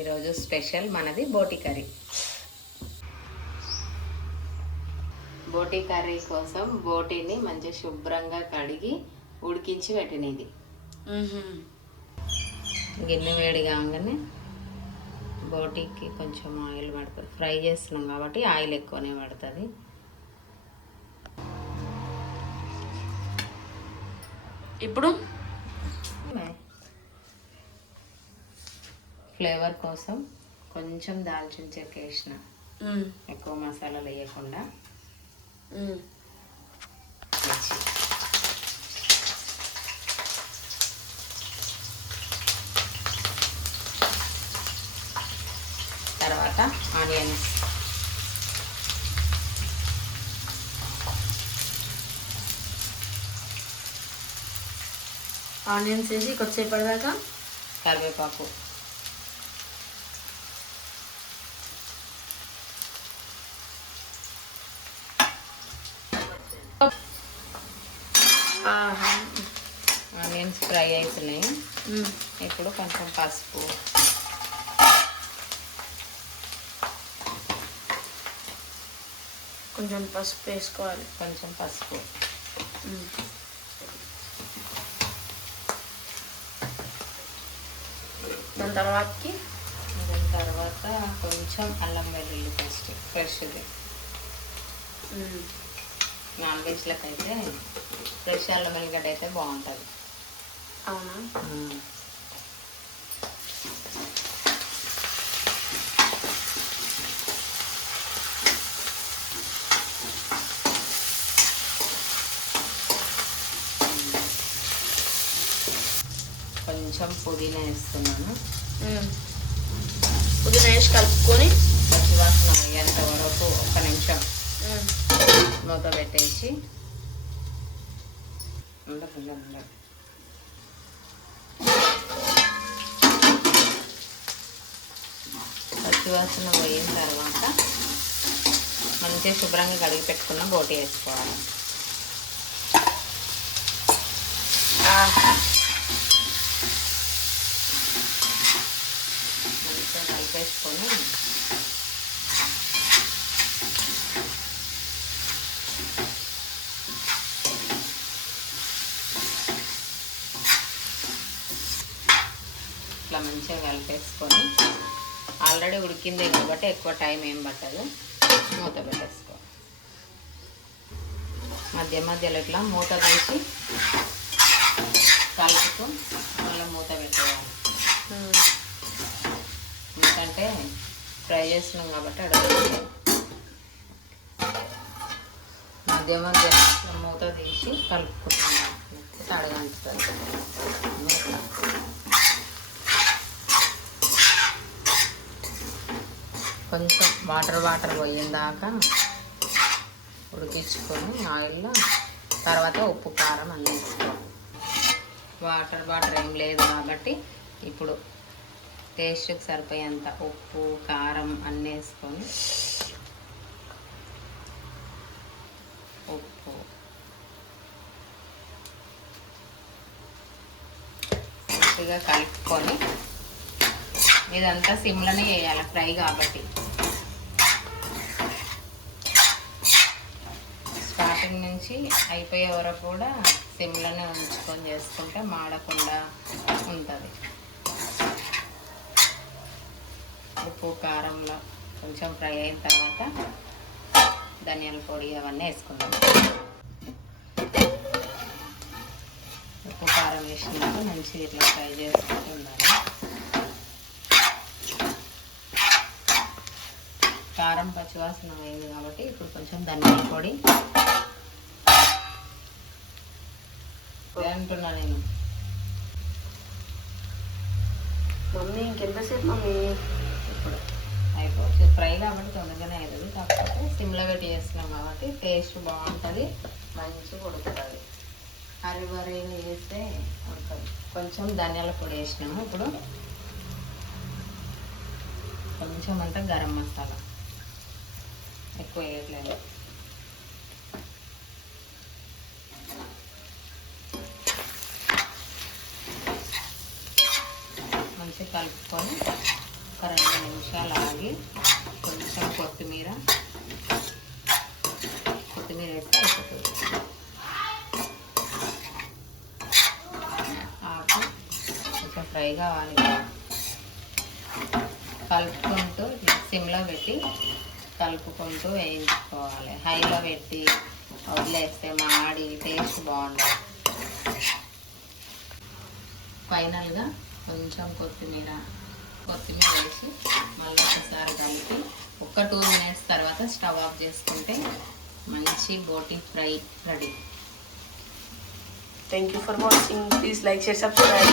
ఈరోజు స్పెషల్ మనది బోటి కర్రీ. బోటి కర్రీ కోసం బోటిని మంచిగా శుభ్రంగా కడిగి ఉడికించి పెట్టినది. గిన్నె వేడి కాగానే బోటికి కొంచెం ఆయిల్ పడుతుంది. ఫ్రై చేస్తున్నాం కాబట్టి ఆయిల్ ఎక్కువనే పడుతుంది. ఇప్పుడు ఫ్లేవర్ కోసం కొంచెం దాల్చిన చెక్క వేసిన, ఎక్కువ మసాలాలు వేయకుండా. తర్వాత ఆనియన్స్, వేసి కొద్దిసేపటిదాకా కరివేపాకు, ఆనియన్స్ ఫ్రై అవుతున్నాయి. ఇప్పుడు కొంచెం పసుపు, వేసుకోవాలి. కొంచెం పసుపు, దాని తర్వాత కొంచెం అల్లం వెల్లుల్లి పేస్ట్ ఫ్రెష్ది. నాన్ వెజ్లకు అయితే ఫ్రెష్ అల్లం వెల్లిగడ్డ అయితే బాగుంటుంది. అవునా? కొంచెం పుదీనా వేస్తున్నాను. పుదీనా వేసి కలుపుకొని పచ్చివాసన అయ్యేంత వరకు 1 నిమిషం మూత పెట్టేసి పచ్చివాసన పోయిన తర్వాత మంచిగా శుభ్రంగా కడిగి పెట్టుకున్న బోటి వేసుకోవాలి. మంచిగా కలిపేసుకొని ఇట్లా మంచిగా కలిపేసుకొని, ఆల్రెడీ ఉడికిందే కాబట్టి ఎక్కువ టైం ఏం పట్టదు. మూత పెట్టేసుకో. మధ్య మధ్యలో ఇట్లా మూత తీసి కలుపుతూ మళ్ళీ మూత పెట్టేయాలి. ఎందుకంటే ఫ్రై చేస్తున్నాం కాబట్టి అడగదు. మధ్య మధ్య మూత తీసి కలుపుకుంటున్నాం, అడగంటుంది. కొంచెం వాటర్ పోయిందాకా ఉడికించుకొని ఆయిల్లో తర్వాత ఉప్పు కారం అన్నీ వేసుకోవాలి. వాటర్ ఏం లేదు కాబట్టి ఇప్పుడు టేస్ట్కి సరిపోయేంత ఉప్పు కారం అన్నీ వేసుకొని ఉప్పు మంచిగా కలుపుకొని ఇదంతా సిమ్లోనే వేయాలి ఫ్రై కాబట్టి. స్టార్టింగ్ నుంచి అయిపోయే వరకు కూడా సిమ్లోనే ఉంచుకొని చేసుకుంటే మాడకుండా ఉంటుంది. ఉప్పు కారంలో కొంచెం ఫ్రై అయిన తర్వాత ధనియాల పొడి అవన్నీ వేసుకుందాం. ఉప్పు కారం వేసినాక మంచిగా ఇట్లా ఫ్రై చేసుకుంటూ ఉండాలి. కారం పచ్చివాసన అయింది కాబట్టి ఇప్పుడు కొంచెం ధనియాల పొడి అంటున్నా నేను. మమ్మీ ఇంకెంతసేపు మమ్మీ? ఇప్పుడు అయిపోవచ్చు. ఫ్రై కాబట్టి తొందరగానే అవుతుంది. కాకపోతే సిమ్లో పెట్టి చేస్తున్నాం కాబట్టి టేస్ట్ బాగుంటుంది, మంచిగా ఉడుకుతుంది. హరిబరిగా వేస్తే ఉంటుంది. కొంచెం ధనియాల పొడి వేసినాము. ఇప్పుడు కొంచెం అంటే గరం మసాలా, ఎక్కువ వేయట్లేదు. మంచిగా కలుపుకొని ఒక 2 నిమిషాలు ఆగి కొంచెం కొత్తిమీర వేస్తే అయిపోతుంది. ఆకు కొంచెం ఫ్రై కావాలి, కలుపుకుంటూ సిమ్లో పెట్టి కలుపుకుంటూ వేయించుకోవాలి. హైలో పెట్టి వదిలేస్తే మాడి టేస్ట్ బాగుంటుంది. ఫైనల్గా కొంచెం కొత్తిమీర వేసి మళ్ళీ ఒకసారి కలిపి ఒక 2 మినిట్స్ తర్వాత స్టవ్ ఆఫ్ చేసుకుంటే మంచి బోటి fry ready. Thank you for watching. Please like, share, subscribe.